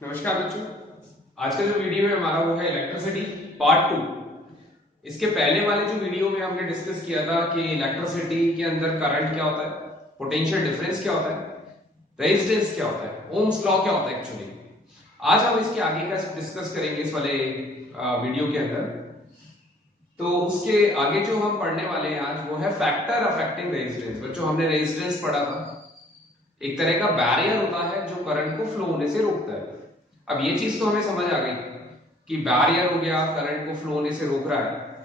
नमस्कार बच्चों। आज का जो वीडियो है हमारा वो है इलेक्ट्रिसिटी पार्ट 2। इसके पहले वाले जो वीडियो में हमने डिस्कस किया था कि इलेक्ट्रिसिटी के अंदर करंट क्या होता है, पोटेंशियल डिफरेंस क्या होता है, रेजिस्टेंस क्या होता है, ओम्स लॉ क्या होता है एक्चुअली। आज हम इसके आगे का डिस्कस करेंगे इस वाले वीडियो के अंदर। तो उसके आगे जो हम पढ़ने वाले हैं आज वो है फैक्टर अफेक्टिंग रेजिस्टेंस। बच्चों हमने रेजिस्टेंस पढ़ा था, एक तरह का बैरियर होता है जो करंट को फ्लो होने से रोकता है। अब ये चीज तो हमें समझ आ गई कि बैरियर हो गया, करंट को फ्लो होने से रोक रहा है,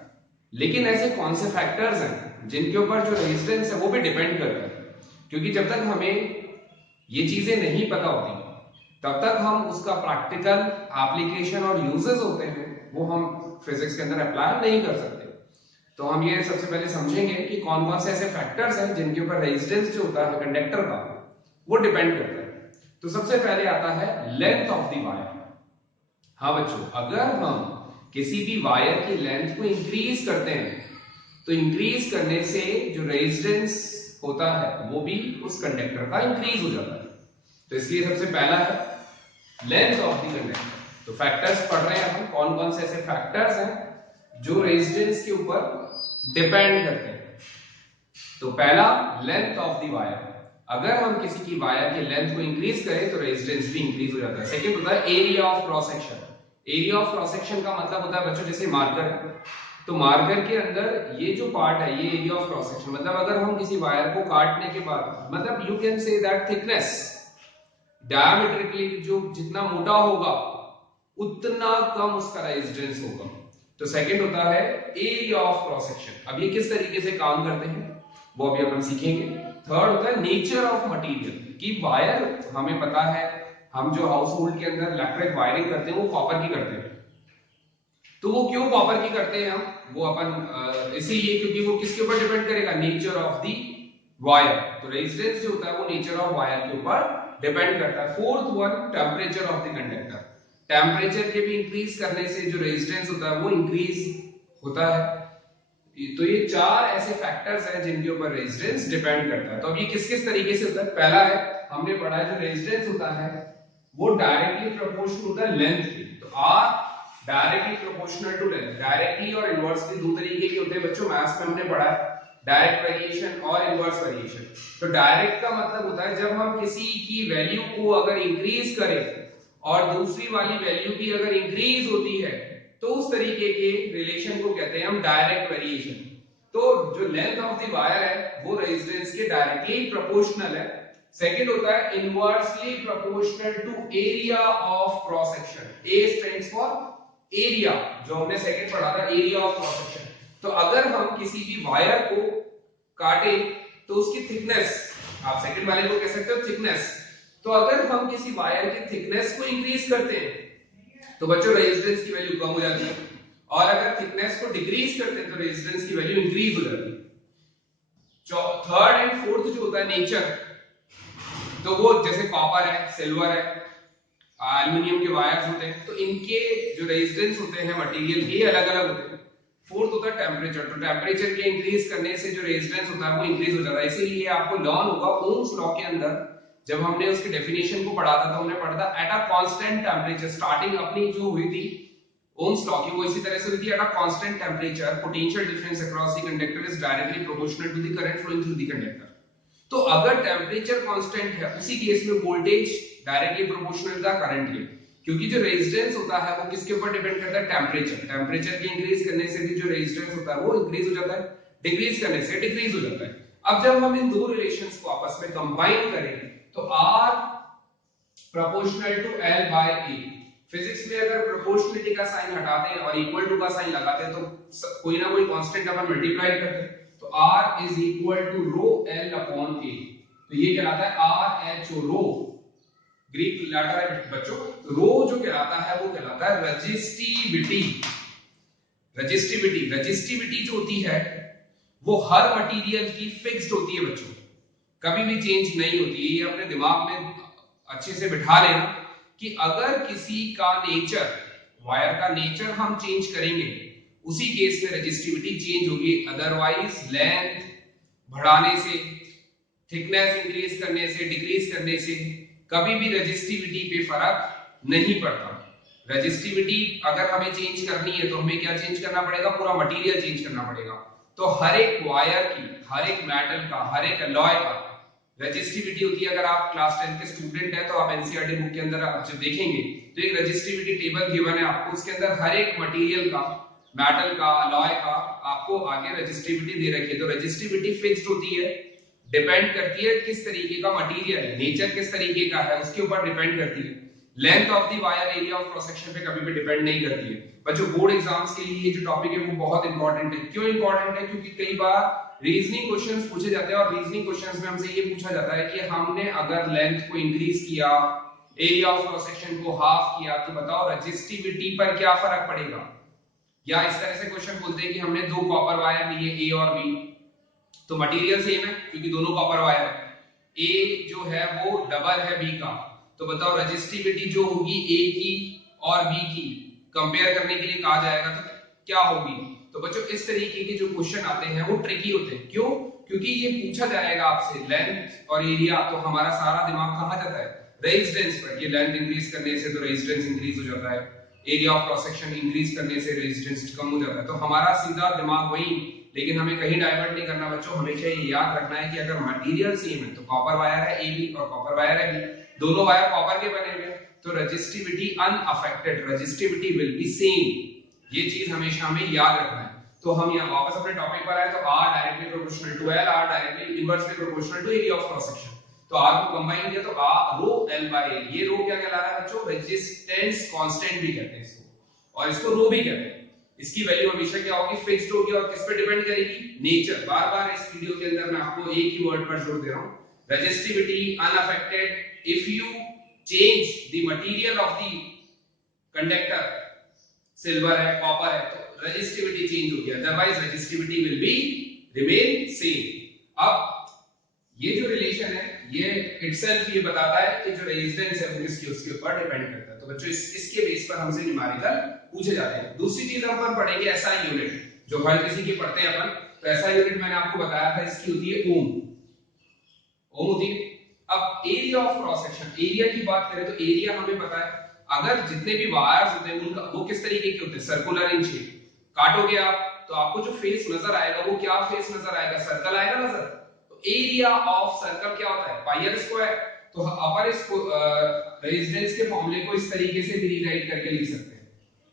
लेकिन ऐसे कौन से फैक्टर्स हैं जिनके ऊपर जो रेजिस्टेंस है वो भी डिपेंड करता है। क्योंकि जब तक हमें ये चीजें नहीं पता होती तब तक हम उसका प्रैक्टिकल एप्लीकेशन और यूजेस होते हैं वो हम फिजिक्स के अंदर अप्लाई नहीं कर सकते। तो हम ये सबसे पहले समझेंगे कि कौन कौन से ऐसे फैक्टर्स हैं जिनके ऊपर रेजिस्टेंस जो होता है कंडक्टर का वो डिपेंड करता है। तो सबसे पहले आता है लेंथ ऑफ द वायर। हाँ बच्चों, अगर हम किसी भी वायर की लेंथ को इंक्रीज करते हैं तो इंक्रीज करने से जो रेजिस्टेंस होता है वो भी उस कंडक्टर का इंक्रीज हो जाता है। तो इसलिए सबसे पहला है लेंथ ऑफ द कंडक्टर। तो फैक्टर्स पढ़ रहे हैं हम, कौन कौन से ऐसे फैक्टर्स हैं जो रेजिस्टेंस के ऊपर डिपेंड करते हैं। तो पहला लेंथ ऑफ द वायर। अगर हम किसी की वायर की लेंथ को इंक्रीज करें तो रेजिस्टेंस भी इंक्रीज हो जाता है। सेकंड होता है area of cross section. Area of cross section का मतलब होता है बच्चों जैसे मार्कर है, तो मार्कर के अंदर ये जो पार्ट है ये एरिया ऑफ क्रॉस सेक्शन। मतलब अगर हम किसी वायर को काटने के बाद, मतलब you can say that thickness diametrically जो जितना मोटा होगा उतना कम उसका रेजिस्टेंस होगा। तो सेकंड होता है एरिया ऑफ क्रॉस सेक्शन। अब ये किस तरीके से काम करते हैं वो अभी अपन सीखेंगे। थर्ड होता है नेचर ऑफ मटेरियल, कि वायर हमें पता है, हम जो हाउस होल्ड के अंदर इलेक्ट्रिक वायरिंग करते हैं वो कॉपर की करते हैं। तो वो क्यों कॉपर की करते हैं हम, वो अपन इसीलिए क्योंकि वो किसके ऊपर डिपेंड करेगा, नेचर ऑफ दी वायर। तो रेजिस्टेंस जो होता है वो नेचर ऑफ वायर के ऊपर डिपेंड करता है। Fourth one temperature of the conductor. Temperature के भी इंक्रीज करने से जो रेजिस्टेंस होता है वो इंक्रीज होता है। तो ये चार ऐसे फैक्टर्स हैं जिनके ऊपर रेजिस्टेंस डिपेंड करता है। तो अब ये किस किस तरीके से होता है। पहला है, हमने पढ़ा है जो रेजिस्टेंस होता है वो डायरेक्टली प्रोपोर्शनल होता है लेंथ के। तो are directly proportional to length. Directly और इनवर्सली दो तरीके के होते हैं बच्चों, मैथ्स में हमने पढ़ा है, डायरेक्ट वेरिएशन और इनवर्स वेरिएशन। तो डायरेक्ट का मतलब होता है जब हम किसी की वैल्यू को अगर इंक्रीज करें और दूसरी वाली वैल्यू भी अगर इंक्रीज होती है तो उस तरीके के रिलेशन को कहते हैं हम डायरेक्ट वेरिएशन। तो जो लेंथ ऑफ द वायर है वो रेजिस्टेंस के डायरेक्टली प्रोपोर्शनल है। सेकंड होता है inversely proportional to area of cross section. A stands for area, जो हमने सेकंड पढ़ा था, एरिया ऑफ क्रॉस सेक्शन। तो अगर हम किसी भी वायर को काटे तो उसकी थिकनेस, आप सेकंड वाले को कह सकते हो थिकनेस। तो अगर हम किसी वायर की थिकनेस को इंक्रीज करते हैं तो बच्चों रेजिस्टेंस की वैल्यू कम हो जाती है, और अगर थिकनेस को डिक्रीज करते हैं तो रेजिस्टेंस की वैल्यू इंक्रीज हो जाती है। थर्ड एंड फोर्थ जो होता है नेचर, तो वो जैसे कॉपर है, सिल्वर है, एल्युमिनियम के वायर्स होते हैं, तो इनके जो रेजिस्टेंस होते हैं मटेरियल के अलग अलग होते हैं। फोर्थ होता है टेम्परेचर। तो टेम्परेचर के इंक्रीज करने से जो रेजिस्टेंस होता है वो इंक्रीज हो जाता है। इसीलिए आपको लॉ होगा ओम्स लॉ के अंदर, जब हमने उसकी डेफिनेशन को पढ़ा था तो हमने पढ़ा था eight a constant temperature. Starting अपनी जो हुई थी ओम्स लॉ की वो इसी तरह से हुई थी, at a constant temperature potential difference across the conductor is directly proportional to the current flowing through the conductor. तो अगर टेम्परेचर कांस्टेंट है उसी केस में वोल्टेज डायरेक्टली प्रोपोर्शनल था करंट के, क्योंकि जो रेजिस्टेंस होता है वो किसके ऊपर डिपेंड करता है, टेम्परेचर। टेम्परेचर के इंक्रीज करने से भी जो रेजिस्टेंस होता है वो इंक्रीज हो जाता है, डिक्रीज करने से डिक्रीज हो जाता है। अब जब हम इन दो रिलेशंस को आपस में कंबाइन करें तो R proportional to L by A। Physics में अगर प्रोपोर्शनलिटी का साइन हटाते हैं और इक्वल टू का साइन लगाते हैं तो कोई ना कोई कांस्टेंट अपन मल्टीप्लाई करते हैं, तो R is equal to rho L upon A। तो ये कहलाता है RHO, रो ग्रीक लेटर है बच्चों। रो जो कहलाता है वो कहलाता है रेजिस्टिविटी। रेजिस्टिविटी जो होती है वो हर मटेरियल की फिक्स्ड होती है बच्चों, कभी भी चेंज नहीं होती है। ये अपने दिमाग में अच्छे से बिठा लेना कि अगर किसी का नेचर, वायर का नेचर हम चेंज करेंगे उसी केस में रेजिस्टिविटी चेंज होगी। अदरवाइज लेंथ बढ़ाने से, थिकनेस इंक्रीज करने से, डिक्रीज करने से कभी भी रेजिस्टिविटी पे फर्क नहीं पड़ता। रेजिस्टिविटी अगर हमें चेंज करनी है तो हमें क्या चेंज करना पड़ेगा, पूरा मटेरियल चेंज करना पड़ेगा। तो हर एक वायर की, हर एक मेटल का, हर एक अलॉय का रेजिस्टिविटी होती है। अगर आप क्लास 10 के स्टूडेंट हैं तो आप एनसीईआरटी बुक के अंदर आप जब देखेंगे तो एक रेजिस्टिविटी टेबल गिवन है आपको, उसके अंदर हर एक मटेरियल का, मेटल का, अलॉय का आपको आगे रेजिस्टिविटी दे रखी है। तो रेजिस्टिविटी फिक्स्ड होती है, डिपेंड करती है किस तरीके का मटेरियल है, नेचर किस तरीके का है उसके ऊपर डिपेंड करती है। Length of the wire area of cross section पे कभी भी डिपेंड नहीं करती है। बच्चों बोर्ड एग्जाम्स के लिए ये जो टॉपिक है वो बहुत इंपॉर्टेंट है। क्यों इंपॉर्टेंट है? क्योंकि कई बार रीजनिंग क्वेश्चंस पूछे जाते हैं और रीजनिंग क्वेश्चंस में हमसे ये पूछा जाता है कि हमने अगर लेंथ को इंक्रीज किया, एरिया ऑफ क्रॉस सेक्शन को हाफ किया, तो बताओ रेजिस्टिविटी पर क्या फर्क पड़ेगा। या इस तरह से क्वेश्चन बोलते हैं कि हमने दो कॉपर वायर लिए ए और बी, तो मटेरियल सेम है क्योंकि दोनों कॉपर वायर है, ए जो है वो डबल है बी का, तो बताओ रेजिस्टिविटी जो होगी ए की और बी की कंपेयर करने के लिए कहा जाएगा तो क्या होगी। तो बच्चों इस तरीके के जो क्वेश्चन आते हैं वो ट्रिकी होते हैं। क्यों? क्योंकि ये पूछा जाएगा आपसे लेंथ और एरिया, तो हमारा सारा दिमाग कहां जाता है, रेजिस्टेंस पर। ये लेंथ इंक्रीज करने से तो रेजिस्टेंस इंक्रीज हो जाता है, area of cross section increase करने से रेजिस्टेंस कम हो जाता है, तो हमारा सीधा दिमाग वही। लेकिन हमें कहीं डाइवर्ट नहीं करना बच्चों, हमेशा ये याद रखना है कि अगर मटेरियल सेम है तो कॉपर वायर है ए बी और कॉपर वायर है बी, दोनों वायर कॉपर के बने हुए हैं, तो resistivity unaffected, resistivity will B same. ये चीज हमेशा हमें याद रखना है। तो हम यहाँ वापस अपने टॉपिक पर आए, तो R directly proportional to L, R directly inversely proportional to area of cross section. तो R को कंबाइन किया तो R row L by L, ये रो क्या कहला रहा है बच्चों, रेजिस्टेंस कांस्टेंट भी कहते हैं इसको, और इसको रो भी कहते हैं। इसकी वैल्यू हमेशा क्या होगी, फिक्स्ड होगी, और किस पे डिपेंड करेगी, नेचर। बार बार इस वीडियो के अंदर मैं आपको एक ही वर्ड पर जोर दे रहा हूं, resistivity unaffected. If you change the material of the conductor, silver है, कॉपर है, तो रेजिस्टिविटी चेंज होगी, otherwise resistivity will be remain same. अब ये जो रिलेशन है ये इटसेल्फ ये बताता है कि जो रेजिस्टेंस है वो किसके उसके ऊपर डिपेंड करता है। तो बच्चों इसके बेस पर हमसे न्यूमेरिकल पूछे जाते हैं। दूसरी चीज हम अपन पढ़ेंगे एसआई यूनिट, जो हर किसी की पढ़ते हैं अपन। तो एसआई यूनिट मैंने आपको बताया था इसकी होती है ओम, ओम होती है। अब area of cross section, area की बात करें तो एरिया हमें पता है, अगर जितने भी वायर्स होते हैं उनका वो किस तरीके के होते हैं, सर्कुलर इन शेप। काटोगे आप तो आपको जो फेस नजर आएगा वो क्या फेस नजर आएगा, सर्कल आएगा नजर। तो एरिया ऑफ सर्कल क्या होता है, पाई आर स्क्वायर। तो अपन इसको रेजिस्टेंस के फॉर्मूले को इस तरीके से भी रीराइट करके लिख सकते हैं,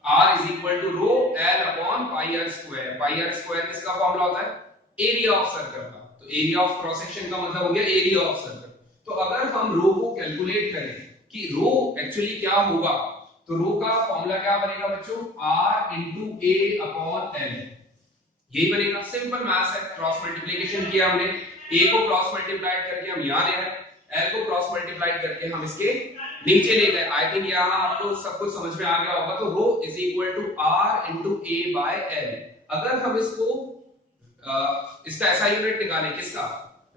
R is equal to rho L upon pi r square। pi r square किसका फॉर्मूला होता है, एरिया ऑफ सर्कल का। तो एरिया ऑफ क्रॉस सेक्शन का मतलब हो गया एरिया ऑफ सर्कल। तो अगर हम रो को कैलकुलेट करें कि रो एक्चुअली क्या होगा, तो रो का फॉर्मूला क्या बनेगा बच्चों, R into A upon L, यही बनेगा। सिंपल मैथ्स है, क्रॉस मल्टीप्लिकेशन किया हमने, A को क्रॉस मल्टीप्लाई करके हम यहां ले आए, L को क्रॉस मल्टीप्लाई करके हम इसके नीचे ले गए। आई थिंक यहां आपको सब कुछ समझ में आ गया होगा। तो rho is equal to R into A by L। अगर हम इसको इसका ऐसा यूनिट निकालें, किसका,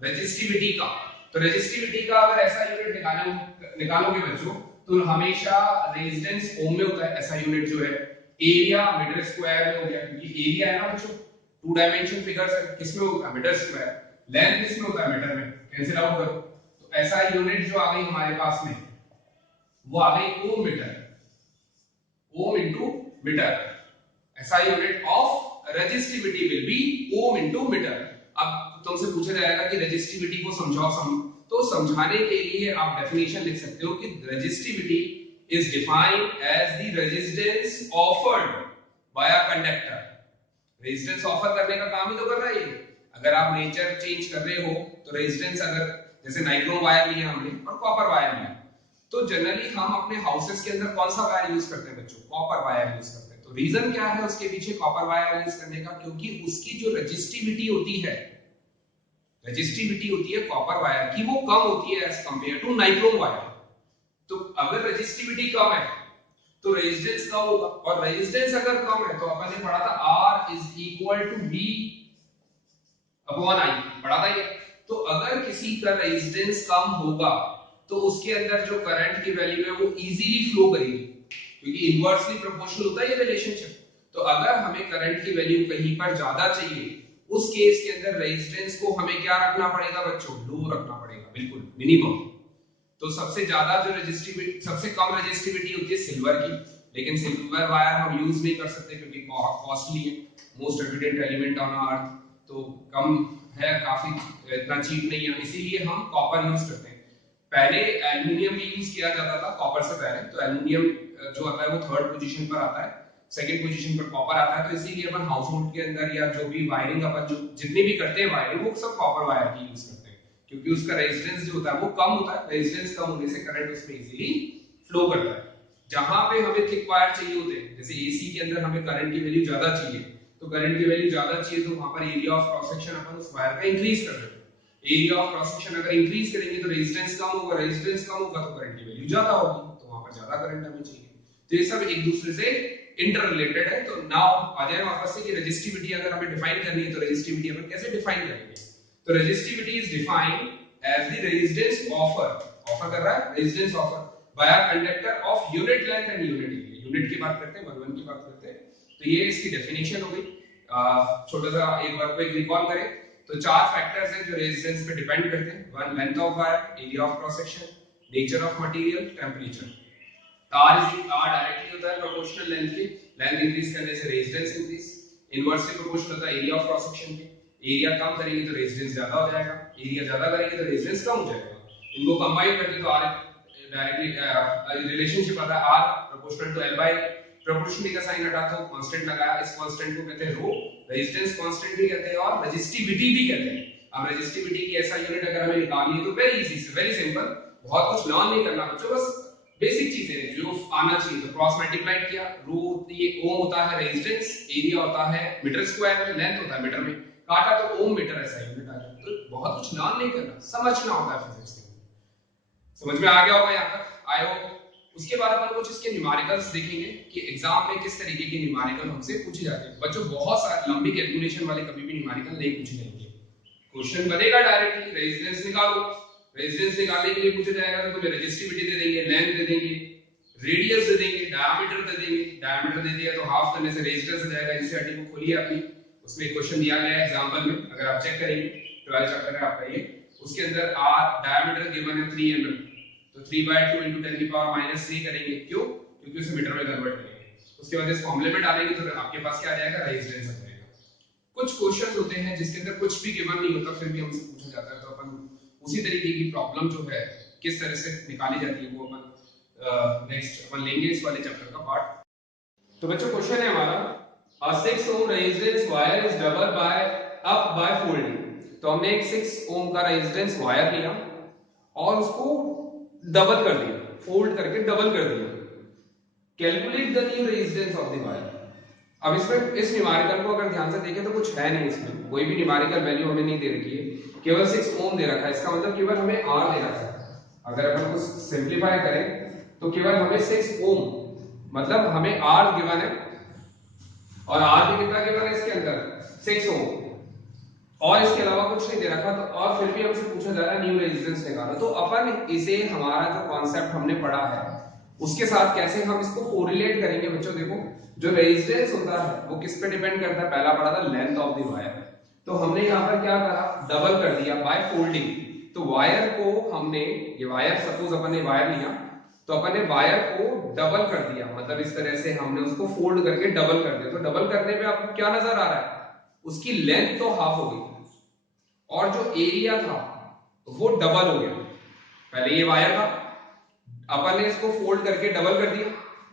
रेजिस्टिविटी का, तो रेजिस्टिविटी का अगर ऐसा यूनिट निकालोगे बच्चों तो हमेशा रेजिस्टेंस ओम में होता है, ऐसा यूनिट जो है। एरिया मीटर स्क्वायर में हो गया, क्योंकि एरिया है ना बच्चों, टू डायमेंशन फिगर्स है, किसमें होता है, मीटर स्क्वायर। लेंथ किसमें होता है, मीटर में, कैंसिल आउट करो। तो ऐसा यूनिट जो आ गई हमारे पास में वो आ गई ohm metre, ohm into metre. ऐसा unit of resistivity will be ohm into metre. अब तुमसे पूछा जाएगा कि रेजिस्टिविटी को समझाओ, तो समझाने के लिए आप डेफिनेशन लिख सकते हो कि resistivity is defined as the resistance offered by a conductor. Resistance offer करने का काम ही तो कर रहा है ये। अगर आप नेचर चेंज कर रहे हो तो रेजिस्टेंस, अगर जैसे नाइक्रोम वायर लिया हमने और कॉपर वायर लिया, तो जनरली हम अपने हाउसेस के अंदर कौन सा वायर यूज करते हैं बच्चों, कॉपर वायर यूज करते हैं। तो रीजन क्या है उसके पीछे कॉपर वायर यूज करने का, क्योंकि उसकी जो रेजिस्टिविटी होती है, रेजिस्टिविटी होती है कॉपर वायर की, वो कम होती है as compare to nichrome wire. तो अगर रेजिस्टिविटी कम है तो रेजिस्टेंस कम होगा, और रेजिस्टेंस अगर कम है तो अपन ने पढ़ा था R is equal to V upon I, पढ़ा था ये। तो अगर किसी का रेजिस्टेंस कम होगा तो उसके अंदर जो करंट की वैल्यू है वो इजीली फ्लो करेगी, क्योंकि इनवर्सली प्रोपोर्शनल होता है ये रिलेशनशिप। तो अगर हमें करंट की वैल्यू कहीं पर ज्यादा चाहिए, उस केस के अंदर रेजिस्टेंस को हमें क्या रखना पड़ेगा बच्चों, लो रखना पड़ेगा, बिल्कुल मिनिमम। तो सबसे ज्यादा जो रेजिस्टिविटी, सबसे कम रेजिस्टिविटी होती है सिल्वर की, लेकिन सिल्वर वायर हम यूज नहीं कर सकते क्योंकि कॉस्टली है, most efficient element on earth, तो कम है, काफी इतना चीप नहीं है, इसीलिए हम कॉपर यूज करते हैं। पहले एल्युमिनियम भी यूज किया जाता था कॉपर से पहले, तो एल्युमिनियम जो आता है वो थर्ड पोजीशन पर आता है, सेकंड पोजीशन पर कॉपर आता है, तो इसीलिए अपन हाउस होल्ड के अंदर या जो भी वायरिंग अपन जो जितनी भी करते हैं वायरिंग, वो सब कॉपर वायर की यूज करते हैं, क्योंकि उसका रेजिस्टेंस जो होता है वो कम होता है, रेजिस्टेंस कम होने से करंट उसमें इजीली फ्लो करता है। जहां पे हमें थिक वायर चाहिए होते हैं, जैसे एसी के अंदर हमें करंट की वैल्यू ज्यादा चाहिए, तो करंट की वैल्यू ज्यादा चाहिए तो वहां पर एरिया ऑफ क्रॉस सेक्शन अपन उस वायर का इंक्रीज कर देते हैं। एरिया ऑफ क्रॉस सेक्शन अगर इंक्रीज करेंगे तो रेजिस्टेंस कम होगा, रेजिस्टेंस कम होगा तो करंट की वैल्यू ज्यादा होगी, तो वहां पर ज्यादा करंट हमें चाहिए। तो ये सब एक दूसरे से इंटर रिलेटेड है। तो नाउ आ जाए वापस से कि रेजिस्टिविटी अगर हमें डिफाइन करनी है तो रेजिस्टिविटी अपन कैसे डिफाइन करेंगे। तो resistivity is defined as the resistance offer कर रहा है, resistance offer by a conductor of unit length and unit area. Unit की बात करते हैं, 1 की बात करते हैं, तो ये इसकी डेफिनेशन हो गई। छोटा सा एक बार को रिकॉल करें तो चार फैक्टर्स हैं जो रेजिस्टेंस पे डिपेंड करते हैं। One, length of wire, area of cross section, nature of material, temperature. R directly होता है प्रोपोर्शनल लेंथ के, लेंथ इंक्रीज करने से रेजिस्टेंस इंक्रीज, इनवर्सली प्रोपोर्शनल होता है एरिया ऑफ क्रॉस सेक्शन के, एरिया कम करेंगे तो रेजिस्टेंस ज्यादा हो जाएगा, एरिया ज्यादा करेंगे तो रेजिस्टेंस कम हो जाएगा। इनको कंबाइन करते तो R डायरेक्टली रिलेशनशिप आता है R proportional to L by, proportionally का साइन हटा तो कांस्टेंट लगाया, इस कांस्टेंट को कहते हैं रो, रेजिस्टेंस कांस्टेंट भी कहते हैं और रेजिस्टिविटी भी कहते हैं। अब रेजिस्टिविटी की ऐसा यूनिट अगर हमें निकालनी है तो वेरी इजी से, वेरी सिंपल, बहुत कुछ लर्न नहीं करना बच्चों, बस बेसिक चीजें जो आना चाहिए। तो क्रॉस मल्टीप्लाई किया, रो ये ओम होता है रेजिस्टेंस, एरिया होता है मीटर स्क्वायर में, लेंथ होता है मीटर में, काटा तो ओम मीटर ऐसा यूनिट आ जाए। तो बहुत कुछ लर्न नहीं करना, समझना होता है फिजिक्स में। समझ में आ गया होगा यहाँ तक, आई होप। उसके बाद अपन कुछ इसके न्यूमेरिकल्स देखेंगे कि एग्जाम में किस तरीके के न्यूमेरिकल हमसे पूछे जाते हैं। बच्चों बहुत सारे लंबी कैलकुलेशन वाले कभी भी न्यूमेरिकल नहीं पूछे जाएंगे, क्वेश्चन बनेगा डायरेक्टली रेजिस्टेंस निकालो, रेजिस्टेंस निकालने के लिए पूछा जाएगा तो तुम्हें रेजिस्टिविटी दे देंगे, लेंथ दे देंगे, रेडियस दे देंगे, डायमीटर दे देंगे, डायमीटर दे दिया तो हाफ करने से रेजिस्टेंस आ जाएगा। एनसीईआरटी को खोलिए अपनी, उसमें क्वेश्चन दिया गया है एग्जांपल में, अगर आप चेक करेंगे 12 चैप्टर है आपका ये, उसके अंदर r डायमीटर गिवन है 3 mm, तो 3/2 × 10⁻³ करेंगे, क्यों? क्योंकि उसे मीटर में कन्वर्ट करेंगे। उसके बाद इस फॉर्मूले में डालेंगे तो आपके पास क्या आ जाएगा, रेजिस्टेंस आ जाएगा। कुछ क्वेश्चंस होते हैं जिसके अंदर कुछ भी गिवन नहीं होता, फिर भी हमसे पूछा जाता है, तो अपन उसी तरीके की प्रॉब्लम जो है किस तरह से निकाली जाती है वो अपन नेक्स्ट अपन लेंगे इस वाले चैप्टर का पार्ट। तो बच्चों क्वेश्चन है हमारा, a 6 ohm resistance wire is doubled by up by folding। तो हमने एक 6 ohm का रेजिस्टेंस वायर लिया और उसको डबल कर दिया, फोल्ड करके डबल कर दिया। Calculate the new resistance of the wire. अब इसमें इस न्यूमेरिकल को अगर ध्यान से देखें तो कुछ है नहीं, इसमें कोई भी न्यूमेरिकल वैल्यू हमें नहीं दे रखी है, केवल 6 ओम दे रखा है। इसका मतलब केवल हमें R दे रखा है। अगर अपन को सिंपलीफाई करें तो केवल हमें 6 ओम, मतलब हमें R गिवन है और R भी कितना गिवन है इसके अंदर, 6 ओम, और इसके अलावा कुछ नहीं दे रखा। तो और फिर भी हमसे पूछा जा रहा है न्यू रेजिस्टेंस निकालो। तो अपन इसे हमारा जो कॉन्सेप्ट हमने पढ़ा है उसके साथ कैसे हम इसको कोरिलेट करेंगे बच्चों। देखो जो रेजिस्टेंस होता है वो किस पे डिपेंड करता है, पहला पढ़ा था लेंथ ऑफ द वायर, तो हमने यहाँ पर क्या करा, डबल कर दिया बाय फोल्डिंग। तो वायर को हमने, ये वायर सपोज अपन ने वायर लिया तो अपन ने वायर को डबल कर दिया, मतलब इस तरह से हमने उसको फोल्ड करके डबल कर दिया। तो डबल करने पे आपको क्या नजर आ रहा है, उसकी लेंथ तो हाफ हो गई और जो एरिया था वो डबल हो गया। पहले ये वायर था, अपन ने इसको फोल्ड करके डबल कर दिया,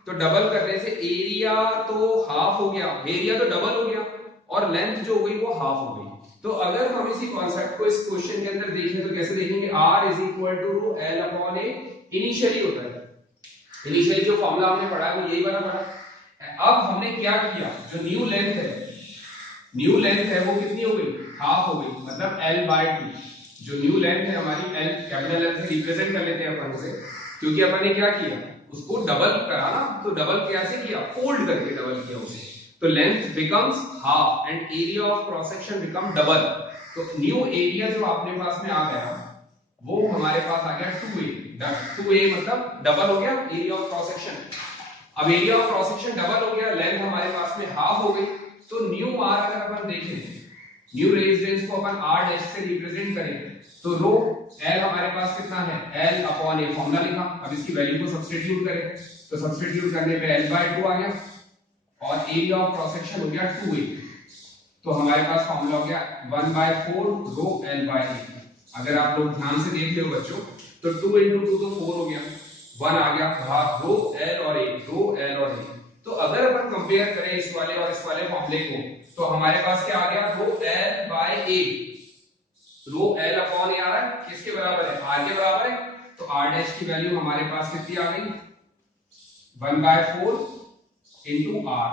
तो डबल करने से एरिया तो हाफ हो गया, एरिया तो डबल हो गया और लेंथ जो हो गई वो हाफ हो गई। तो अगर हम इसी कॉन्सेप्ट को इस क्वेश्चन के अंदर देखें तो कैसे देखेंगे, R = L/A इनिशियली होता है, इनिशियली जो फॉर्मूला हमने पढ़ा है वो यही वाला पढ़ा। अब हमने क्या किया, जो न्यू लेंथ है, न्यू लेंथ है वो कितनी हो गई, हाफ हो गई, मतलब L/2। जो न्यू लेंथ है हमारी L, कैपिटल L से रिप्रेजेंट कर लेते हैं अपन उसे, क्योंकि अपन ने क्या किया, उसको डबल करा ना, तो डबल कैसे किया, फोल्ड करके डबल किया उसे, तो length becomes half and area of cross section become double. तो न्यू एरिया जो अपने पास में आ गया वो हमारे पास आ गया 2A। 2A मतलब डबल हो गया एरिया ऑफ क्रॉस सेक्शन। अब area of cross section double हो गया, लेंथ हमारे पास में हाफ हो गई, तो न्यू R अगर अपन देखें न्यू रेजिडेंस को अपन r डैश से रिप्रेजेंट करें तो रो l हमारे पास कितना है, l अपॉन a फॉर्मूला लिखा। अब इसकी वैल्यू को सब्स्टिट्यूट करें तो सब्स्टिट्यूट करने पे l/2 आ गया और एरिया ऑफ क्रॉस सेक्शन हो गया 2a। तो हमारे पास फॉर्मूला हो गया 1/4 रो l/a। अगर आप लोग ध्यान से देख रहे हो बच्चों तो 2 into 2 तो 4 हो गया, 1 आ गया भाग रो l और a, रो l और a। तो अगर अपन कंपेयर करें इस वाले और इस वाले फॉर्मूले को तो हमारे पास क्या आ गया, rho l by a, rho l upon a आ रहा है, किसके बराबर है, r के बराबर है। तो r डैश की वैल्यू हमारे पास कितनी आ गई, 1/4 into r।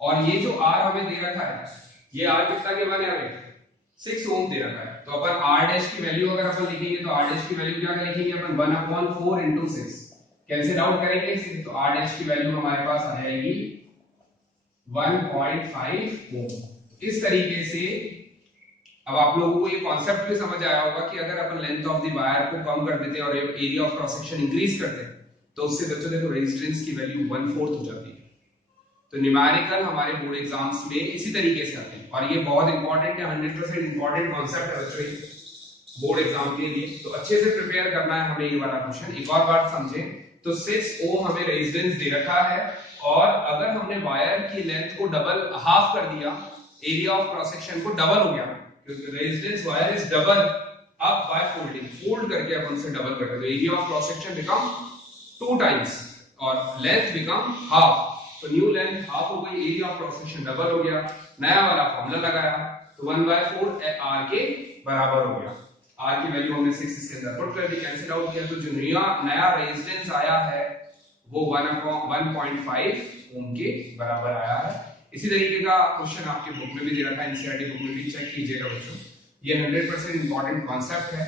और ये जो r हमें दे रखा है, ये r कितना के बने हमें 6 ओम दे रखा है। तो अपन r डैश की वैल्यू अगर अपन लिखेंगे तो r डैश की वैल्यू क्या लिखेंगे अपन, 1/4 into 6 कैंसिल आउट करेंगे तो r डैश की वैल्यू हमारे पास आ जाएगी 1.5 ओम। इस तरीके से अब आप लोगों को ये कॉन्सेप्ट भी समझ आया होगा कि अगर अपन लेंथ ऑफ द वायर को कम कर देते हैं और area of cross section increase करते हैं तो उससे बच्चों देखो रेजिस्टेंस की वैल्यू 1/4 हो जाती है। तो न्यूमेरिकल हमारे बोर्ड एग्जाम्स में इसी तरीके से आते हैं और ये बहुत इंपॉर्टेंट है, 100% इंपॉर्टेंट कॉन्सेप्ट है बच्चों बोर्ड एग्जाम के लिए। तो अच्छे से प्रिपेयर करना है हमें ये वाला क्वेश्चन। एक और बात समझें तो 6 ओम हमें रेजिस्टेंस दे रखा है और अगर हमने वायर की लेंथ को डबल हाफ कर दिया, एरिया ऑफ क्रॉस सेक्शन को डबल हो गया, क्योंकि resistance wire is double up by folding, fold करके अपन से डबल कर देते, area of cross section become 2 times और लेंथ बिकम हाफ। तो न्यू लेंथ हाफ हो गई, area of cross section double हो गया, नया वाला फॉर्मूला लगाया तो 1/4 r के बराबर हो गया। r की वैल्यू हमने 6 इसके अंदर पुट कर दी, कैंसिल आउट किया तो जो नया रेजिस्टेंस आया है वो 1/1.5 ओम के बराबर आया है। इसी तरीके का क्वेश्चन आपके बुक में भी दे रखा है, एनसीईआरटी बुक में भी चेक कीजिएगा बच्चों। ये 100% इंपॉर्टेंट कॉन्सेप्ट है,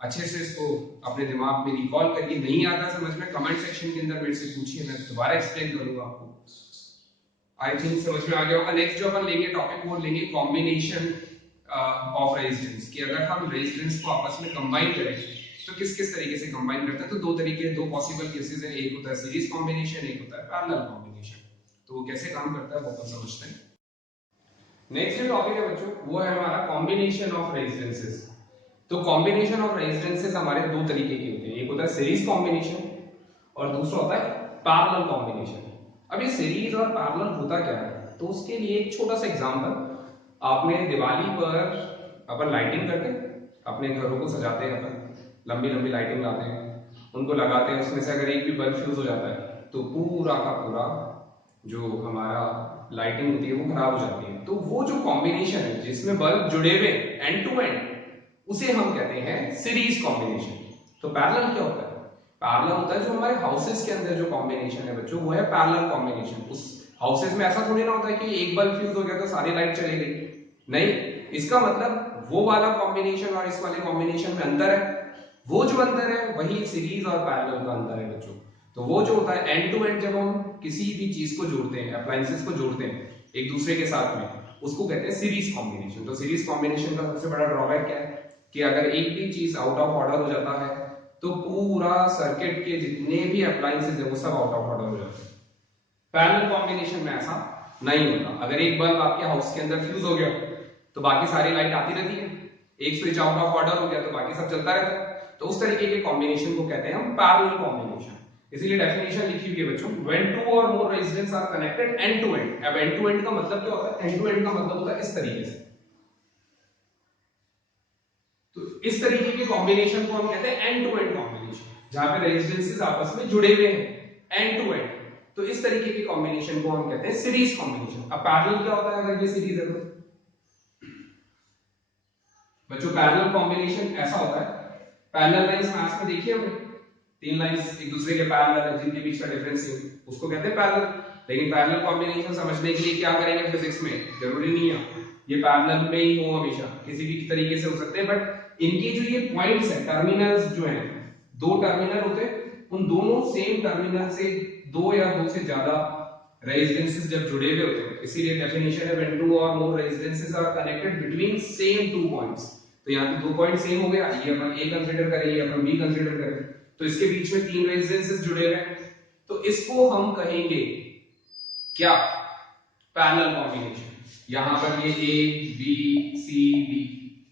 अच्छे से इसको अपने दिमाग में रिकॉल करिए। नहीं आता समझ में कमेंट सेक्शन के अंदर मेरे से पूछिए, मैं दोबारा एक्सप्लेन करूंगा आपको। आई थिंक समझ में आ गया होगा। नेक्स्ट जो अपन लेंगे टॉपिक वो लेंगे कॉम्बिनेशन ऑफ रेजिस्टेंस, कि अगर हम रेजिस्टेंस को आपस में कंबाइन करें तो किस किस तरीके से कंबाइन करते हैं। तो दो तरीके, दो पॉसिबल केसेस हैं, एक होता है सीरीज कॉम्बिनेशन, एक होता है पैरेलल कॉम्बिनेशन। तो वो कैसे काम करता है वो अपन समझते हैं। नेक्स्ट जो टॉपिक है बच्चों वो है हमारा कॉम्बिनेशन ऑफ रेजिस्टेंसेस। तो कॉम्बिनेशन ऑफ रेजिस्टेंसेस हमारे दो तरीके के होते हैं, एक होता है सीरीज कॉम्बिनेशन और दूसरा होता है पैरेलल कॉम्बिनेशन। अब ये सीरीज और पैरेलल होता क्या है, तो उसके लिए एक छोटा सा एग्जांपल, आपने दिवाली पर अपन लाइटिंग करते हैं, अपने घरों को सजाते हैं, अपन लंबी लंबी लाइटिंग लाते हैं, उनको लगाते हैं, उसमें से अगर एक भी बल्ब फ्यूज हो जाता है तो पूरा का पूरा जो हमारा लाइटिंग होती है वो खराब हो जाती है। तो वो जो कॉम्बिनेशन है जिसमें बल्ब जुड़े हुए एंड टू एंड, उसे हम कहते हैं सीरीज कॉम्बिनेशन। तो पैरेलल क्या होता है, पैरेलल होता है जो हमारे हाउसेस के अंदर जो कॉम्बिनेशन है बच्चों वो है पैरेलल कॉम्बिनेशन। उस हाउसेस में ऐसा थोड़ी ना होता है कि एक बल्ब फ्यूज हो गया तो सारी लाइट चली गई, नहीं, इसका मतलब वो वाला कॉम्बिनेशन और इस वाले कॉम्बिनेशन में अंतर है, वो जो अंतर है वही सीरीज और पैरेलल का अंतर है बच्चों। तो वो जो होता है एंड टू एंड, जब हम किसी भी चीज को जोड़ते हैं, अप्लायंसेस को जोड़ते हैं एक दूसरे के साथ में, उसको कहते हैं सीरीज कॉम्बिनेशन। तो सीरीज कॉम्बिनेशन का सबसे बड़ा ड्रॉबैक क्या है कि अगर एक भी चीज आउट ऑफ ऑर्डर हो जाता है तो पूरा सर्किट के जितने भी अप्लायंसेस है वो सब आउट ऑफ ऑर्डर हो जाते हैं। पैरेलल कॉम्बिनेशन में ऐसा नहीं होता। अगर एक बल्ब आपके हाउस के अंदर फ्यूज हो गया तो बाकी सारी लाइट आती रहती है, एक स्विच आउट ऑफ ऑर्डर हो गया तो बाकी सब चलता रहता है। तो उस तरीके के कॉम्बिनेशन को कहते हैं हम पैरेलल कॉम्बिनेशन। इसीलिए डेफिनेशन लिखी हुई है बच्चों, व्हेन टू और more resistance are connected end to end. अब एंड टू एंड का मतलब क्या होता है, एंड टू एंड का मतलब होता है इस तरीके से। तो इस तरीके के कॉम्बिनेशन को हम कहते हैं एंड टू एंड कॉम्बिनेशन, जहां पे रेजिस्टेंसेस आपस में जुड़े हुए हैं एंड टू एंड। तो इस तरीके के कॉम्बिनेशन को हम कहते हैं सीरीज कॉम्बिनेशन। अब पैरेलल क्या होता है अगर ये सीरीज है तो बच्चों पैरेलल कॉम्बिनेशन ऐसा होता है, पैरेलल लाइंस मैथ्स में देखिए हमने, तीन लाइंस एक दूसरे के पैरेलल है जिनके बीच का डिफरेंस है उसको कहते हैं पैरेलल। लेकिन पैरेलल कॉम्बिनेशन समझने के लिए क्या करेंगे फिजिक्स में, जरूरी नहीं है ये पैरेलल में ही हो, हमेशा किसी भी तरीके से हो सकते हैं, बट इनके जो ये पॉइंट्स है, टर्मिनल्स जो हैं, दो टर्मिनल होते हैं, उन दोनों सेम टर्मिनल से दो या दो से ज्यादा रेजिस्टेंसेस जब जुड़े हुए होते हैं, इसीलिए डेफिनेशन है व्हेन टू और more resistances are connected between same two points. तो यहाँ पे दो पॉइंट सेम हो गया, ये अपन ए कंसीडर करें, ये अपन बी कंसीडर करें, तो इसके बीच में तीन रेजिस्टेंसेस जुड़े हुए हैं, तो इसको हम कहेंगे क्या, पैरेलल कॉम्बिनेशन। यहाँ पर ये A B C D,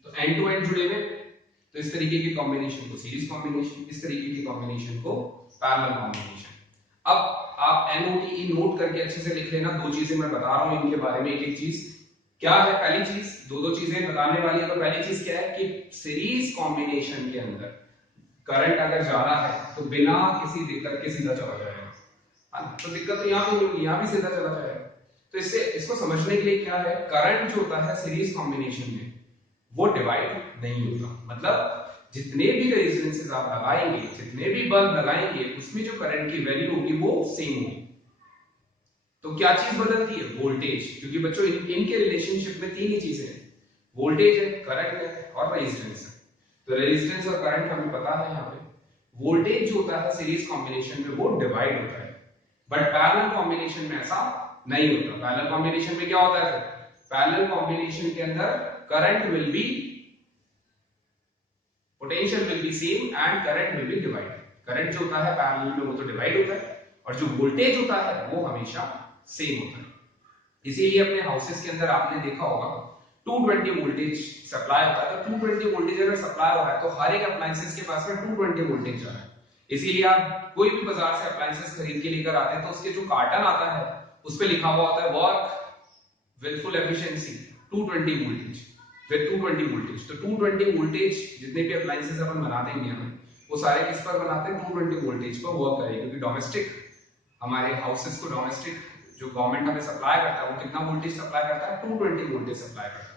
तो एंड टू एंड जुड़े हुए, तो इस तरीके के कॉम्बिनेशन को सीरीज कॉम्बिनेशन, इस तरीके की कॉम्बिनेशन को पैरेलल कॉम्बिनेशन। अब आप NOTE नोट करके अच्छे से लिख लेना, दो चीजें मैं बता रहा हूं इनके बारे में, एक एक चीज क्या है। पहली चीज, दो चीजें बताने वाली है, तो पहली चीज क्या है कि सीरीज कॉम्बिनेशन के अंदर करंट अगर जा रहा है तो बिना किसी दिक्कत के सीधा चला जाएगा, तो दिक्कत तो यहाँ भी नहीं होगी, यहाँ भी सीधा चला जाएगा। तो इससे इसको समझने के लिए क्या है, करंट जो होता है सीरीज कॉम्बिनेशन में वो डिवाइड नहीं होता, मतलब जितने भी रेजिस्टेंसेस आप लगाएंगे, जितने भी बल्ब लगाएंगे, उसमें जो करंट की वैल्यू होगी वो सेम होगी। तो क्या चीज बदलती है, वोल्टेज, क्योंकि बच्चों इनके रिलेशनशिप में तीन ही चीजें हैं, वोल्टेज है, करंट है और रेजिस्टेंस है। तो रेजिस्टेंस और करंट हमें पता है, यहाँ पे वोल्टेज जो होता है सीरीज कॉम्बिनेशन में वो डिवाइड होता है, बट पैरेलल कॉम्बिनेशन में ऐसा नहीं होता। पैरेलल कॉम्बिनेशन में क्या होता है, पैरेलल कॉम्बिनेशन के अंदर current will be, potential will be same and current will be divided. Current जो होता है पैरेलल में वो तो डिवाइड होता है, और जो वोल्टेज होता है वो हमेशा सेम होता है। इसीलिए अपने हाउसेस के अंदर आपने देखा होगा 220 वोल्टेज सप्लाई होता है, तो 220 वोल्टेज अगर सप्लाई हो रहा है तो हर एक अप्लायंसेस के पास में 220 वोल्टेज जा रहा है। इसीलिए आप कोई भी बाजार से अप्लायंसेस खरीद के लेकर आते हैं तो उसके जो कार्टन आता है उस पे लिखा हुआ होता है work with full efficiency 220 voltage with 220 voltage. तो 220 वोल्टेज जितने भी अप्लायंसेस अपन बनाते हैं इंडिया में, वो सारे किस पर बनाते हैं, 220 वोल्टेज पर वर्क करें, क्योंकि डोमेस्टिक हमारे हाउसेस को डोमेस्टिक जो गवर्नमेंट हमें सप्लाई करता है वो कितना वोल्टेज सप्लाई करता है, 220 वोल्टेज सप्लाई करता है।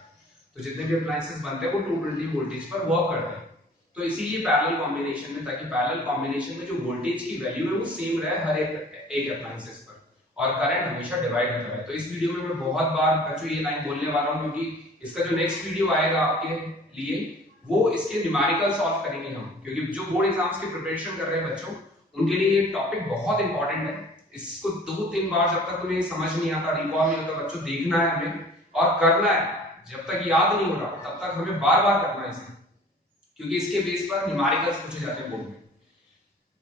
तो जितने भी अप्लायंसेस बनते हैं वो 220 वोल्टेज पर वर्क करते हैं। तो इसीलिए पैरेलल कॉम्बिनेशन में, ताकि पैरेलल कॉम्बिनेशन में जो वोल्टेज की वैल्यू है वो सेम रहे हर एक अप्लायंसेस पर, और करंट हमेशा डिवाइड होता है। तो इस वीडियो में मैं बहुत बार बच्चों ये लाइन बोलने वाला हूं, क्योंकि इसका जो नेक्स्ट वीडियो आएगा आपके लिए वो इसके न्यूमेरिकल सॉल्व करेंगे हम, क्योंकि जो बोर्ड एग्जाम्स की प्रिपरेशन कर रहे हैं बच्चों, उनके लिए ये टॉपिक बहुत इंपॉर्टेंट है। इसको 2-3 बार जब तक तुम्हें समझ नहीं आता, रिकॉल नहीं होता बच्चों, देखना है हमें और करना है। जब तक याद नहीं हो रहा तब तक हमें बार बार करना है इसे, क्योंकि इसके बेस पर न्यूमेरिकल्स पूछे जाते हैं बोर्ड में।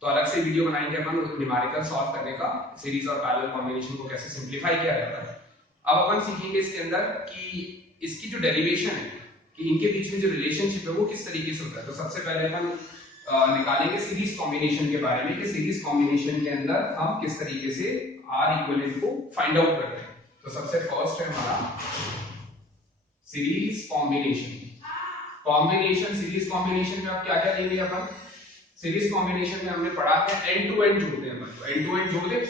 तो अलग से वीडियो बनाएंगे अपन न्यूमेरिकल सॉल्व करने का, सीरीज और पैरेलल कॉम्बिनेशन को कैसे सिंपलीफाई किया जाता है। अब अपन सीखेंगे इसके अंदर कि इसकी जो डेरिवेशन है, कि इनके बीच में जो रिलेशनशिप है वो किस तरीके से होता है। तो सबसे पहले अपन निकालेंगे सीरीज कॉम्बिनेशन के बारे में, कि सीरीज कॉम्बिनेशन के अंदर हम किस तरीके से आर इक्विवेलेंट को फाइंड आउट करते हैं। तो सबसे फर्स्ट है हमारा सीरीज कॉम्बिनेशन। सीरीज कॉम्बिनेशन में अब क्या क्या लेंगे अपन, सीरीज कॉम्बिनेशन में हमने पढ़ा है एंड टू एंड जोड़ते हैं अपन, तो एंड टू एंड जोड़ दे।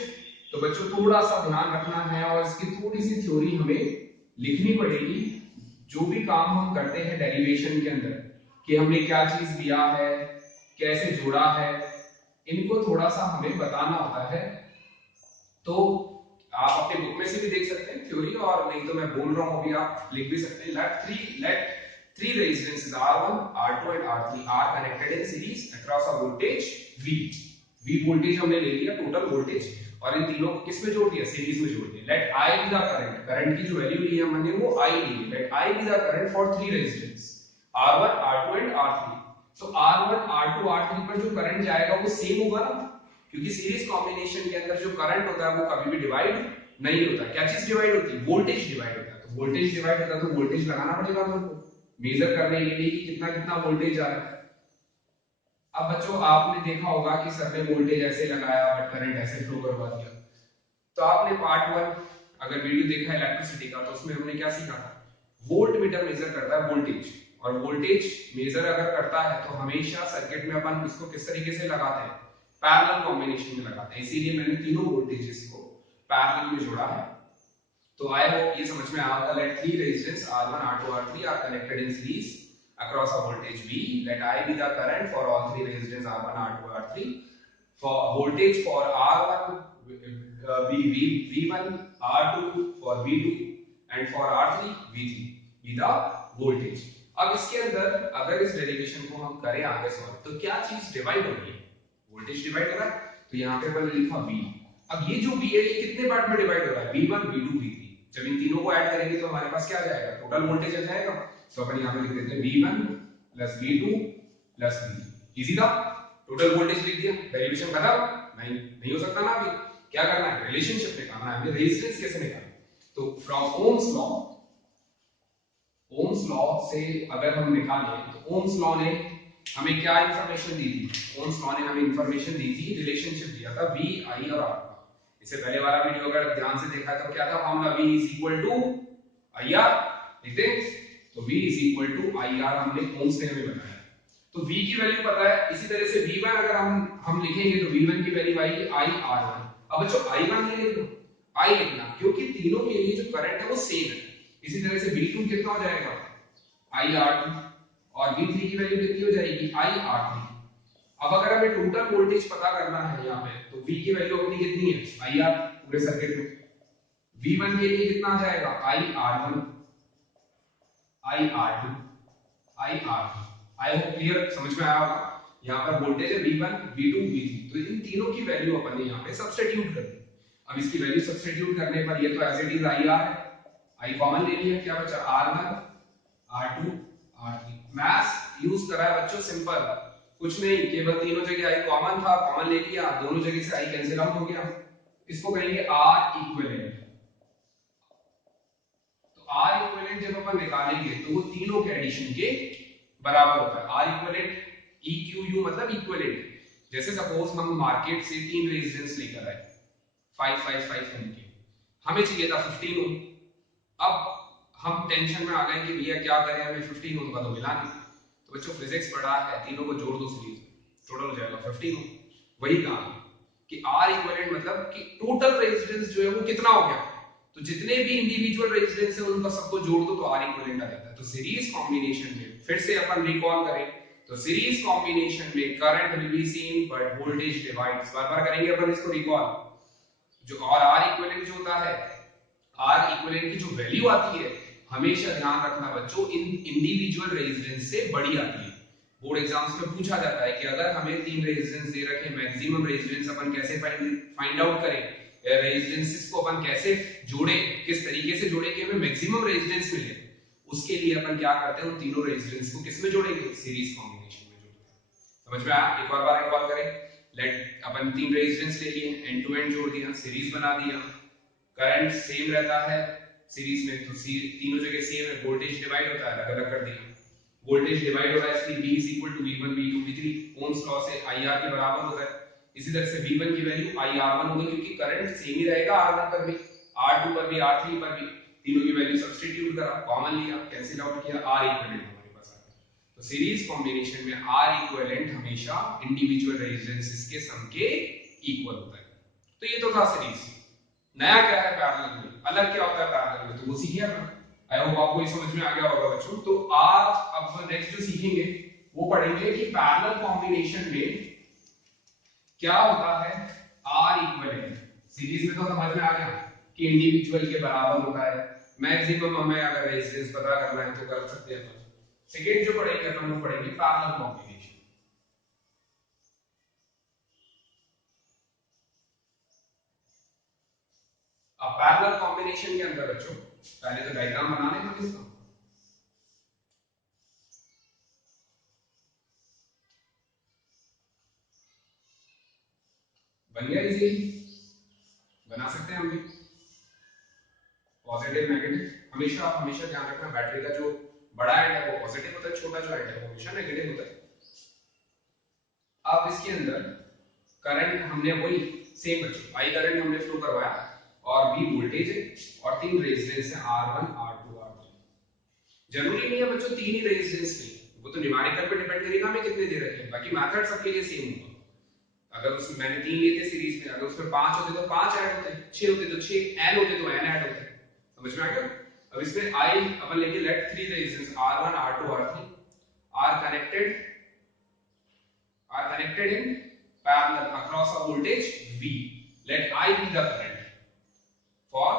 तो बच्चों थोड़ा सा ध्यान रखना है और इसकी थोड़ी सी थ्योरी हमें लिखनी पड़ेगी, जो भी काम हम करते हैं डेरिवेशन के अंदर, कि हमने क्या चीज लिया है, कैसे जोड़ा है, इनको थोड़ा सा हमें बताना होता है। तो आप अपने बुक में से भी देख सकते हैं थ्योरी, और नहीं तो मैं बोल रहा हूं अभी आप लिख भी सकते हैं। let three resistances R1, R2 and R3 are connected in series across a voltage V। V voltage हमने ले लिया, टोटल वोल्टेज, और इन तीनों को किस में जोड़ दिया, सीरीज में जोड़ दिया। Let I be the current, current की जो वैल्यू ली है हमने वो I ली है। Let I be the current for three resistance R1, R2 and R3। तो R1, R2, R3 पर जो करंट जाएगा वो सेम होगा ना, क्योंकि सीरीज कॉम्बिनेशन के अंदर जो करंट होता है वो कभी भी डिवाइड नहीं होता। क्या चीज डिवाइड होती है, वोल्टेज डिवाइड होता है। तो वोल्टेज डिवाइड होता है तो वोल्टेज लगाना पड़ेगा हमको मेजर करने के लिए कि कितना कितना वोल्टेज आ रहा है। अब बच्चों आपने देखा होगा कि सर ने वोल्टेज ऐसे लगाया बट करंट ऐसे फ्लो करवा दिया। तो आपने पार्ट 1 अगर वीडियो देखा इलेक्ट्रिसिटी का, तो उसमें हमने क्या सीखा था, वोल्ट मीटर मेजर करता है वोल्टेज, और वोल्टेज मेजर अगर करता है तो हमेशा सर्किट में अपन उसको किस तरीके से लगाते हैं, पैरेलल कॉम्बिनेशन में लगाते हैं। इसीलिए मैंने तीनों वोल्टेजेस को पैरेलल में जोड़ा है। तो आई होप ये समझ में आया। Late three resistance R1, R2, R3 are connected in series across a voltage V। Let I be the current for all three resistance R1, R2, R3। For voltage for R1 V1, R2 for V2 and for R3 V3 be the voltage। अब इसके अंदर अगर इस derivation को हम करें आगे solve, तो क्या चीज डिवाइड हो रही है, वोल्टेज डिवाइड हो रहा है। तो यहाँ पे मैंने लिखा V। अब ये जो V है ये कितने पार्ट में डिवाइड हो रहा है, V1, V2, V3। जब इन तीनों को ऐड करेंगे तो हमारे पास क्या आ जाएगा, टोटल वोल्टेज आ जाएगा। तो अपन यहाँ पे लिख देते हैं V1 plus V2 plus V3। Easy था, टोटल वोल्टेज लिख दिया, डेरिवेशन खत्म। नहीं हो सकता ना। अभी क्या करना है, रिलेशनशिप निकालना है हमें, रेजिस्टेंस कैसे निकालना। तो from Ohm's law Ohm's law से अगर हम निकालें तो ओम्स लॉ ने हमें क्या इंफॉर्मेशन दी थी? ओम्स लॉ ने हमें इंफॉर्मेशन दी थी, रिलेशनशिप दिया था V I और R का। इससे पहले वाला वीडियो अगर ध्यान से देखा तो क्या था formula? V is equal to IR, लिखते हैं तो V is equal to IR हमने ओम्स ने हमें बताया। तो V की वैल्यू पता है, इसी तरह से V1 अगर हम लिखेंगे तो V1 की वैल्यू आएगी IR1। अब बच्चों I1 नहीं लिखना, I लिखना, क्योंकि तीनों के लिए जो करंट है वो सेम है। इसी तरह से V2 कितना हो जाएगा? IR2, और V3 की वैल्यू कितनी हो जाएगी? IR3। अब अगर हमें टोटल वोल्टेज पता करना है यहाँ पे तो V की वैल्यू अपनी कितनी है? IR पूरे सर्किट में। V1 के लिए कितना आ जाएगा? IR1, IR2, IR3। I hope clear, समझ में आया होगा। यहाँ पर वोल्टेज है V1, V2, V3, तो इन तीनों की वैल्यू अपन ने यहाँ पे सब्स्टिट्यूट कर दी। अब इसकी वैल्यू सब्स्टिट्यूट करने पर ये तो एज इट इज IR है, I कॉमन ले लिया, क्या बचा? R1, R2, R3। Maths use करा है बच्चों, सिंपल कुछ नहीं, केवल तीनों जगह I कॉमन था, कॉमन ले लिया, दोनों जगह से I कैंसिल आउट हो गया। इसको कहेंगे R इक्विवेलेंट। तो R इक्विवेलेंट जब अपन निकालेंगे तो वो तीनों के एडिशन के बराबर होता है। R इक्विवेलेंट EQU मतलब इक्विवेलेंट। जैसे सपोज हम मार्केट से 3 रेजिस्टेंस लेकर आए 555 ओम के, हमें चाहिए था 15 ओम। अब हम टेंशन में आ गए कि भैया क्या करें, हमें 15 ओम का तो मिला नहीं। तो बच्चों फिजिक्स पढ़ा है, तीनों को जोड़ दो सीरीज में, टोटल हो जाएगा 15 ओम। वही काम कि R इक्विवेलेंट मतलब कि टोटल रेजिस्टेंस जो है वो कितना हो गया, तो जितने भी इंडिविजुअल रेजिस्टेंस है उनका सबको जोड़ दो तो R इक्विवेलेंट आ जाता है। तो सीरीज कॉम्बिनेशन में फिर से अपन रिकॉल करें तो सीरीज कॉम्बिनेशन में current will be same but voltage divides. बार-बार करेंगे अपन इसको रिकॉल। जो और R इक्विवेलेंट जो होता है, R इक्विवेलेंट की जो वैल्यू आती है, हमेशा ध्यान रखना बच्चों, इन इंडिविजुअल रेजिस्टेंस से बड़ी आती है। बोर्ड एग्जाम्स में पूछा जाता है कि अगर हमें 3 रेजिस्टेंस दे रखे, मैक्सिमम रेजिस्टेंस अपन कैसे फाइंड आउट करें, रेजिस्टेंसेस को अपन कैसे जोड़े, किस तरीके से जोड़े कि हमें मैक्सिमम रेजिस्टेंस मिले। उसके लिए अपन क्या करते हैं, उन तीनों रेजिस्टेंस को किस में जोड़ेंगे? सीरीज कॉम्बिनेशन में जोड़ते हैं। समझ में आया? एक और बार रिकॉल करें। लेट अपन 3 रेजिस्टेंस ले लिए, एंड टू एंड जोड़ दिया, सीरीज बना दिया, करंट सेम रहता है सीरीज में, तो तीनों जगह सेम है, वोल्टेज डिवाइड होता है, अलग अलग कर दिया, वोल्टेज डिवाइड हो रहा है इसलिए V is equal to V1, V2, V3 Ohm's law से IR के बराबर होता है। इसी तरह से V1 की वैल्यू IR1 होगी, क्योंकि करंट सेम ही रहेगा R1 पर भी, R2 पर भी, R3 पर भी। तीनों की वैल्यू सब्स्टिट्यूट करा, कॉमन लिया, कैंसिल आउट किया, R इक्विवेलेंट हमारे पास आ गया। तो सीरीज कॉम्बिनेशन में R इक्विवेलेंट हमेशा इंडिविजुअल रेजिस्टेंसेस के सम के इक्वल होता है। तो ये तो था सीरीज। नया क्या है पैरेलल में, अलग क्या होता है पैरेलल में, तो वो सीखिए ना। आई होप आपको ये समझ में आ गया होगा बच्चों। तो आज अब नेक्स्ट जो सीखेंगे वो पढ़ेंगे कि पैरेलल कॉम्बिनेशन में क्या होता है R इक्विवेलेंट। सीरीज में तो समझ में आ गया कि इंडिविजुअल के बराबर होता है, मैक्सिमम हमें अगर रेजिस्टेंस पता करना है तो कर सकते हैं। सेकंड जो पढ़ेंगे अपन वो पढ़ेंगे पैरेलल कॉम्बिनेशन। अब पैरेलल कॉम्बिनेशन के अंदर बच्चों पहले तो डायग्राम बना लें हम इसका। बन गया इजीली, बना सकते हैं हम भी। पॉजिटिव नेगेटिव हमेशा हमेशा ध्यान रखना, बैटरी का जो बड़ा एंड है वो पॉजिटिव होता है, छोटा जो एंड है वो हमेशा नेगेटिव होता है। अब इसके अंदर करंट हमने वही सेम बच्चों, आई करंट हमने फ्लो करवाया और V वोल्टेज है और 3 रेजिस्टेंस है R1, R2, R3। जरूरी नहीं है बच्चों 3 ही रेजिस्टेंस के, वो तो न्यूमेरिकल पे डिपेंड करेगा हमें कितने दे रखे हैं, बाकी मेथड सबके लिए सेम होगा। अगर उसमें मैंने 3 लिए थे सीरीज में, अगर उसमें 5 होते तो 5 ऐड होते, 6 होते तो 6, n होते तो n ऐड होते। समझ में आ गया? अब इसमें I अपन लेंगे, let 3 resistance R1, R2, R3 are connected in parallel across a voltage V. Let I be the current for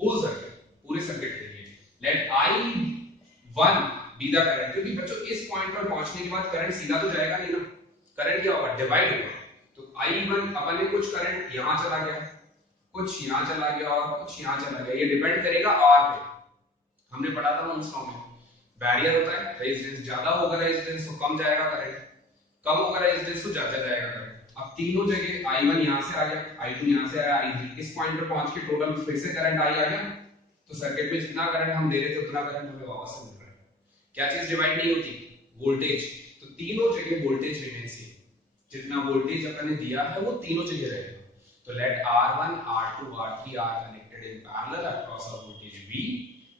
whole circuit, पूरे सर्किट के लिए। Let I1 be the current, क्योंकि बच्चों इस पॉइंट पर पहुंचने के बाद करंट सीधा तो जाएगा नहीं ना, करंट क्या होगा? डिवाइड होगा। तो I1 अपन ने कुछ करंट यहां चला गया, कुछ यहां चला गया और कुछ यहां चला गया, ये डिपेंड करेगा R पे। हमने पढ़ा था ओम्स लॉ में, बैरियर होता है, रेजिस्टेंस ज्यादा होगा रेजिस्टेंस तो कम जाएगा करंट, कम होगा रेजिस्टेंस तो ज्यादा जाएगा करंट। अब तीनों जगह I1 यहां से आ गया, I2 यहां से आया, I3 इस पॉइंट पे पहुंच के टोटल फिर से करंट I आ गया, तो सर्किट में जितना करंट हम दे रहे थे उतना करंट हमें वापस से मिल रहा है। क्या चीज डिवाइड नहीं होती? वोल्टेज। तो तीनों जगह वोल्टेज रिमेन सेम, जितना वोल्टेज अपन ने दिया है वो तीनों जगह रहेगा। तो late R1, R2, R3 are connected in parallel across a voltage V.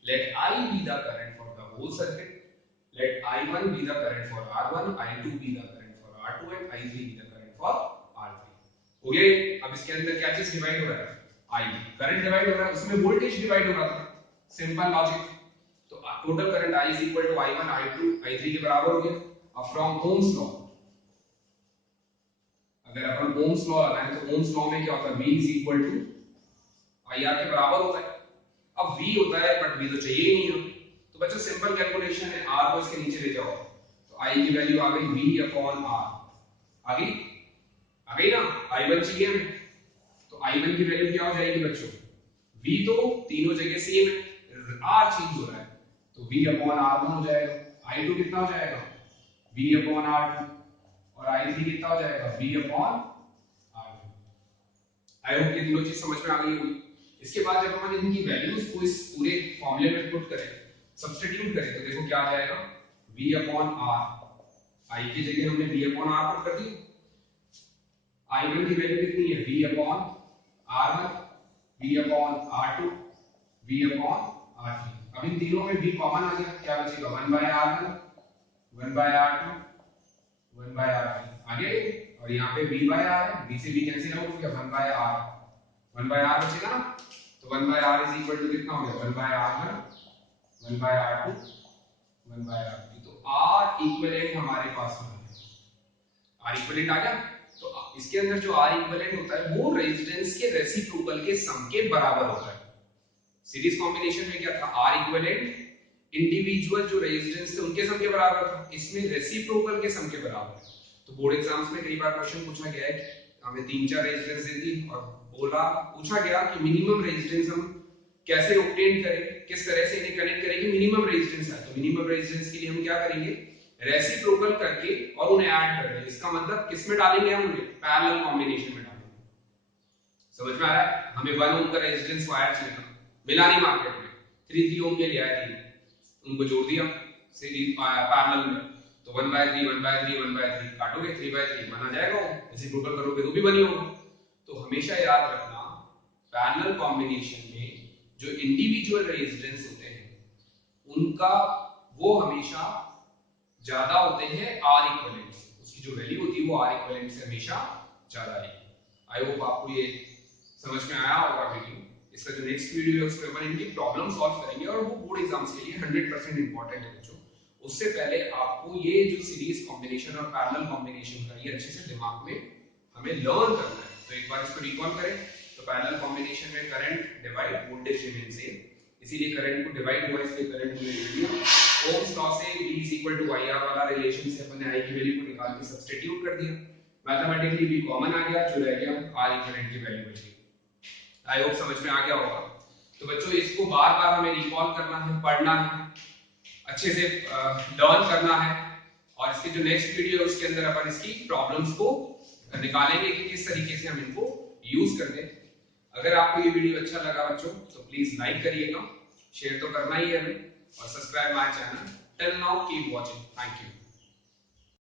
Let I be the current for the whole circuit. Let I1 be the current for R1, I2 be the current for R2 and I3 be the current for R3. हो गया ये? अब इसके अंदर क्या चीज divide हो रहा है? I, करंट डिवाइड हो रहा है, उसमें वोल्टेज डिवाइड हो रहा था। Simple logic. तो total current I is equal to I1, I2, I3 के बराबर हो गया। अब फ्रॉम ओम्स लॉ, अगर अपन ओम्स लॉ लगाएं तो ओम्स लॉ में क्या होता है? V is equal to IR के बराबर होता है। अब V होता है बट V तो चाहिए ही नहीं है, तो बच्चों सिंपल कैलकुलेशन है, R को इसके नीचे ले जाओ तो I की वैल्यू आ गई V अपॉन R। आ गई ना? I1 चाहिए हमें, तो I1 की वैल्यू क्या हो जाएगी बच्चों? V तो तीनों जगह सेम है, R चेंज हो रहा है तो V अपॉन R1 हो जाएगा। I2 कितना हो जाएगा? V अपॉन R2 और I3 कितना हो जाएगा? V upon R2। I hope ये तीनों चीज समझ में आ गई होगी। इसके बाद जब अपन इनकी वैल्यूज को इस पूरे फॉर्मूले में पुट करें, सब्स्टिट्यूट करें, तो देखो क्या आ जाएगा? V अपॉन R, I की जगह हमने V अपॉन R पुट कर दी। I1 की वैल्यू कितनी है? V upon R1, V upon R2, V upon R3। अब इन तीनों में V कॉमन आ गया, क्या बचेगा? 1 bye R1, 1 bye R2, 1 bye R3 आ गया ये। और यहाँ पे V बाय R है, V से V कैंसिल आउट हो गया, 1 बाय R, 1 बाय R बचेगा ना? तो 1 by R is equal to कितना हो गया? 1 bye R1, 1 bye R2, 1 bye R3। तो R इक्विवेलेंट हमारे पास में है। R इक्विवेलेंट आ गया। तो इसके अंदर जो R इक्विवेलेंट होता है वो रेजिस्टेंस के रेसिप्रोकल के सम के बराबर होता है। सीरीज कॉम्बिनेशन में क्या था? R इक्विवेलेंट इंडिविजुअल जो रेजिस्टेंस थे उनके सम के बराबर था, इसमें रेसिप्रोकल के सम के बराबर है। तो बोर्ड एग्जाम्स में कई बार क्वेश्चन पूछा गया है, हमें 3-4 रेजिस्टेंस दे दी और पूछा गया कि मिनिमम रेजिस्टेंस हम कैसे ऑब्टेन करें, किस तरह से इन्हें कनेक्ट करें कि मिनिमम रेजिस्टेंस आए। तो मिनिमम रेजिस्टेंस के लिए हम क्या करेंगे? रेसिप्रोकल करके और उन्हें ऐड कर देंगे। इसका मतलब किस में डालेंगे? हम उन्हें पैरेलल कॉम्बिनेशन में डालेंगे। समझ में आ रहा है? हमें 1 ओम का रेजिस्टेंस वायर चाहिए, मिला नहीं मार्केट में, 3 ओम के लिए आया थी, उनको जोड़ दिया सीरीज पैरेलल में, तो 1 बाय 3, 1 बाय 3, 1 बाय 3 काटोगे 3 बाय 3 बना जाएगा, रेसिप्रोकल करोगे तो भी बनी होगा। तो हमेशा याद रखना पैरेलल कॉम्बिनेशन में जो इंडिविजुअल रेजिस्टेंस होते हैं उनका वो हमेशा ज्यादा होते हैं R इक्विवेलेंट से, उसकी जो वैल्यू होती है वो R इक्विवेलेंट से हमेशा ज्यादा आएगी। आई होप आपको ये समझ में आया होगा वीडियो। इसका जो नेक्स्ट वीडियो है उसमें अपन इनकी प्रॉब्लम सॉल्व करेंगे और वो बोर्ड एग्जाम्स के लिए 100% इंपॉर्टेंट है बच्चों। उससे पहले आपको ये जो सीरीज कॉम्बिनेशन और पैरेलल कॉम्बिनेशन का ये अच्छे से दिमाग में हमें लर्न करना है। तो एक बार इसको रिकॉल करें। तो पैरेलल कॉम्बिनेशन में current divide voltage remain same, इसीलिए करंट को डिवाइड हुआ इसलिए करंट हमने लिख दिया। ओम्स लॉ से V = IR वाला रिलेशन से अपन ने I की वैल्यू को निकाल के सब्स्टिट्यूट कर दिया। मैथमेटिकली V कॉमन आ गया, जो रह गया R इक्विवेलेंट की वैल्यू बची। आई होप समझ में आ गया होगा। तो बच्चों इसको बार-बार हमें रिकॉल करना है, पढ़ना है, अच्छे से लर्न करना है और इसके जो नेक्स्ट वीडियो है उसके अंदर अपन इसकी प्रॉब्लम्स को निकालेंगे कि किस तरीके से हम इनको यूज करते हैं। अगर आपको ये वीडियो अच्छा लगा बच्चों तो प्लीज लाइक करिएगा, शेयर तो करना ही है हमें और subscribe my channel. Till now keep watching. Thank you.